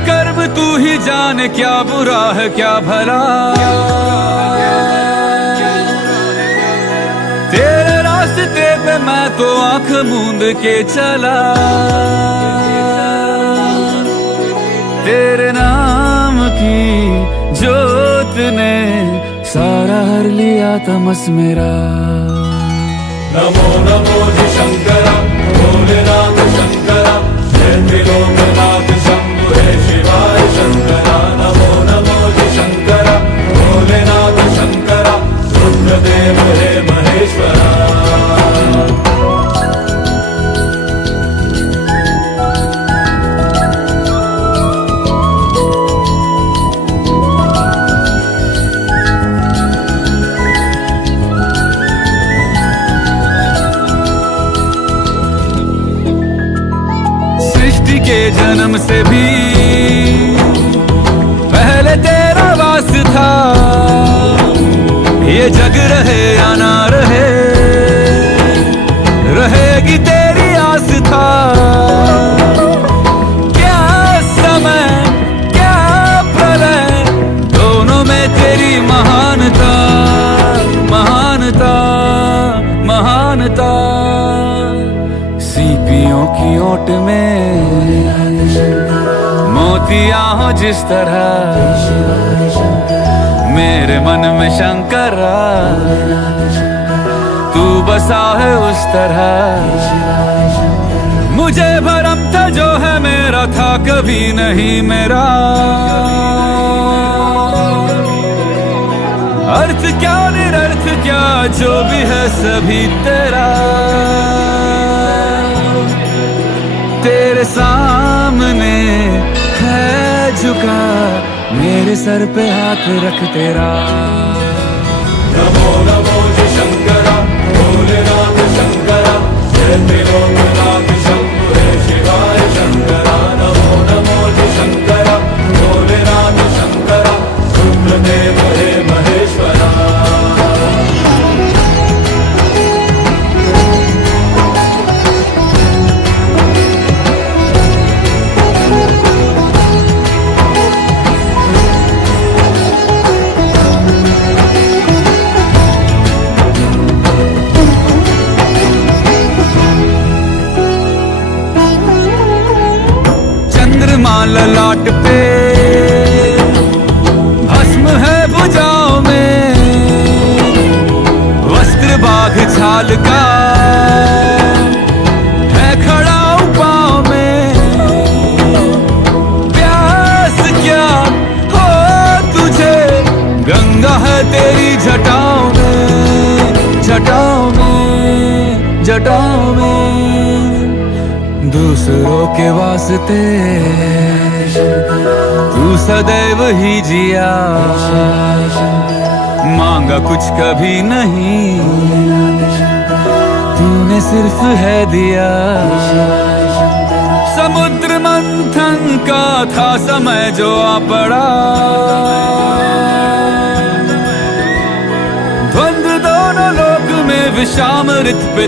कर्म तू ही जाने, क्या बुरा है क्या भला। तेरे रास्ते पे मैं तो आंख मूंद के चला, तेरे नाम की जोत ने सारा हर लिया तमस मेरा। नमो नमो जी शंकरा, भोलेनाथ शंकरा, जय त्रिलोकनाथ शंभु हे शिवाय शंकरा। नमो नमो जी शंकरा, भोलेनाथ शंकरा, रुद्रदेव हे महेश्वरा। सृष्टि के जन्म से भी पहले तेरा वास था, ये जग रहे या ना रहे, रहेगी तेरी आस था। क्या समय क्या प्रलय, दोनों में तेरी महानता महानता महानता। सीपियों की ओट में मोतिया हो जिस तरह, मेरे मन में शंकरा तू बसा है उस तरह। मुझे भरम था जो है मेरा था कभी नहीं मेरा, अर्थ क्या निरर्थ क्या जो भी है सभी तेरा। तेरे सामने है झुका मेरे सर पे हाथ रख तेरा। नमो नमो जी शंकरा, भोलेनाथ शंकरा, जय त्रिलोकनाथ शंभु हे शिवाय शंकरा। नमो नमो जी शंकरा, भोलेनाथ शंकरा, रुद्रदेव हे महेश्वरा। चंद्रमा ललाट पे भस्म है भुजाओं में, वस्त्र बाघ छाल का है खड़ा पाँव में। प्यास क्या हो तुझे, गंगा है तेरी जटाओं में जटाओं में जटाओं में। दूसरों के वास्ते तू सदैव ही जिया, मांगा कुछ कभी नहीं, तूने सिर्फ है दिया। समुद्र मंथन का था समय जो आ पड़ा, द्वंद्व दोनों लोक में विषामृत पे